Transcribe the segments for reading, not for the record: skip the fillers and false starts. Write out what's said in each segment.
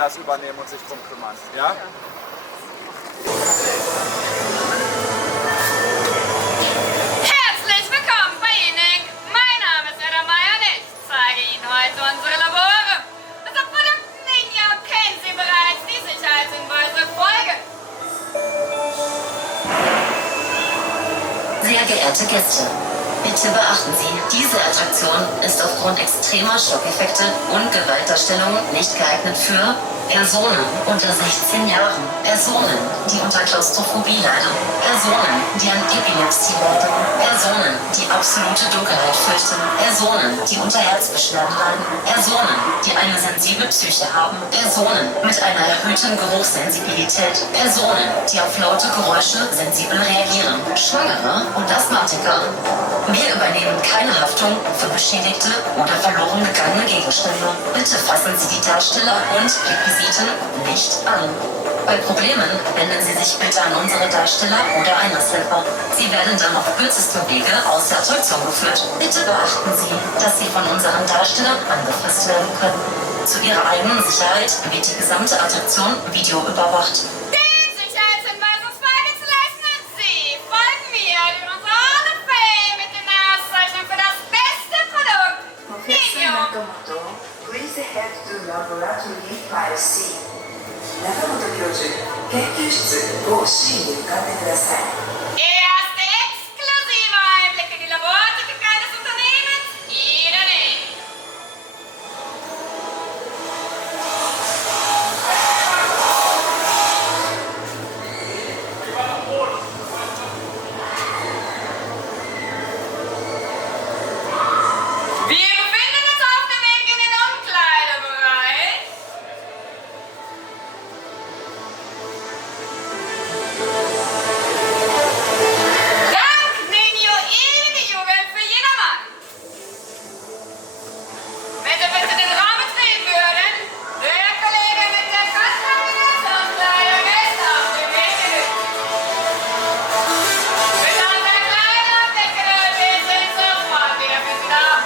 das übernehmen und sich drum kümmern. Ja? Herzlich willkommen bei Ihnen. Mein Name ist und ich zeige Ihnen heute unsere Labore. Das Projekt Ningyo kennen Sie bereits, die Sicherheitshinweise folgen. Sehr geehrte Gäste, bitte beachten Sie, diese Attraktion ist aufgrund extremer Schockeffekte und Gewaltdarstellungen nicht geeignet für Personen unter 16 Jahren, Personen, die unter Klaustrophobie leiden, Personen, die an Epilepsie leiden, Personen, die absolute Dunkelheit fürchten, Personen, die unter Herzbeschwerden leiden, Personen, die eine sensible Psyche haben, Personen mit einer erhöhten Geruchssensibilität, Personen, die auf laute Geräusche sensibel reagieren, Schwangere und Asthmatiker. Wir übernehmen keine Haftung für beschädigte oder verloren gegangene Gegenstände. Bitte fassen Sie die Darsteller und Requisiten nicht an. Bei Problemen wenden Sie sich bitte an unsere Darsteller oder Einlasshelfer. Sie werden dann auf kürzestem Wege aus der Attraktion geführt. Bitte beachten Sie, dass Sie von unseren Darstellern angefasst werden können. Zu Ihrer eigenen Sicherheit wird die gesamte Attraktion videoüberwacht. Den Sicherheitshinweisungsfrage zu leisten. Sie folgen mir durch unsere Hall of Fame mit den Auszeichnungen für das beste Produkt. Ningyo. Please head to Laboratory 5C. 中本教授、研究室 5C に向かってください。 Erste exklusive Einblicke in die Labortechnik eines Unternehmens. Jede. Wir befinden uns auf dem Weg in den Umkleidebereich. Dank Ningyo ewige Jugend für jedermann. Bitte den Raum betreten würden. Der Kollege mit der Kontakt-Kleidung ist auf dem Weg. Bitte an der kleinen Abdecke, wir sind sofort wieder für Sie da.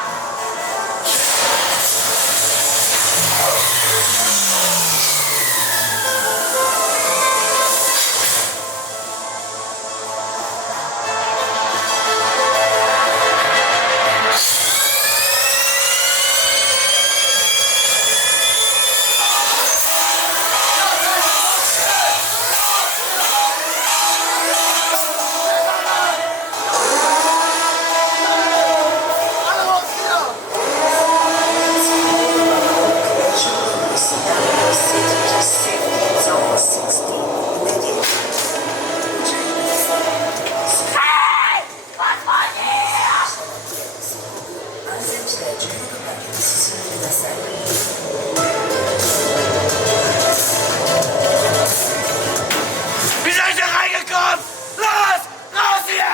Wie seid ihr reingekommen? Los! Raus hier!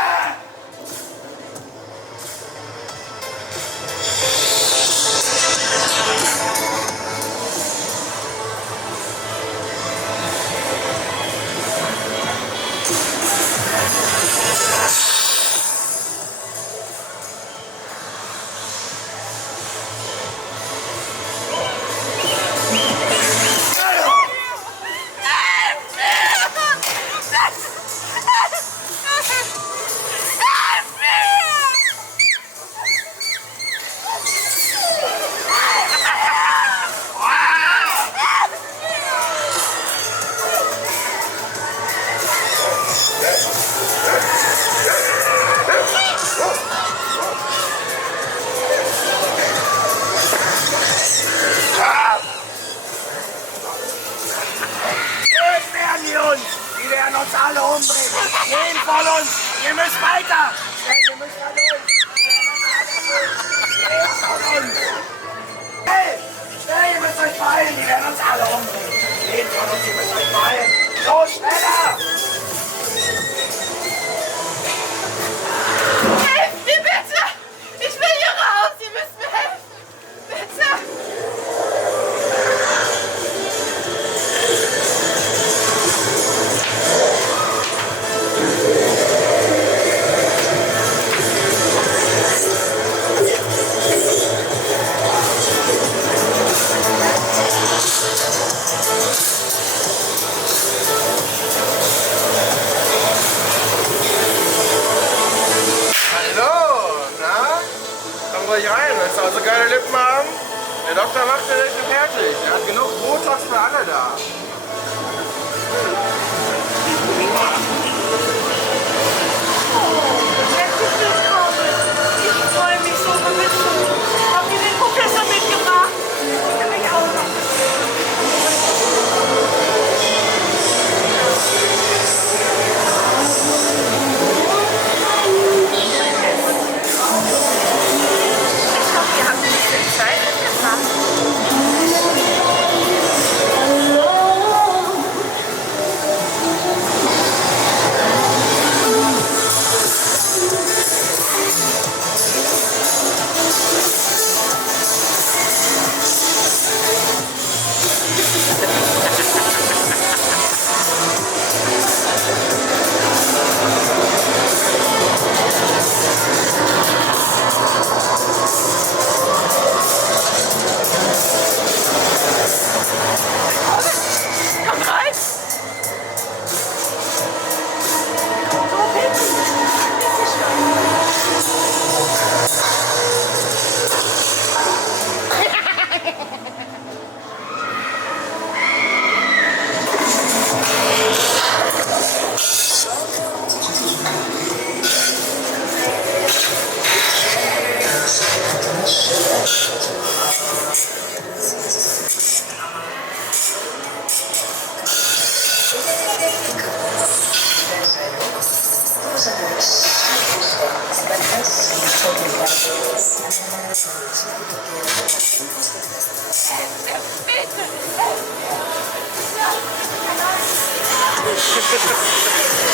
Böse werden die uns! Die werden uns alle umbringen! Jeden von uns! Ihr müsst weiter! Ihr müsst da durch! Jeden von uns! Hey! Hey, ihr müsst euch beeilen! Die werden uns alle umbringen! Jeden von uns, ihr müsst euch beeilen! So, schneller! Helft mir bitte! Ich will hier raus! Ihr müsst mir helfen! Bitte! Kannst du auch so geile Lippen haben? Der Doktor macht dir welche fertig. Er hat genug Botox für alle da. Herzlich willkommen. Ich freue mich so mit. Habt ihr den Professor mitgebracht? Ich kann mich auch noch. Ich hoffe, ihr habt ein bisschen Zeit mitgebracht. Komm rein! So bitte!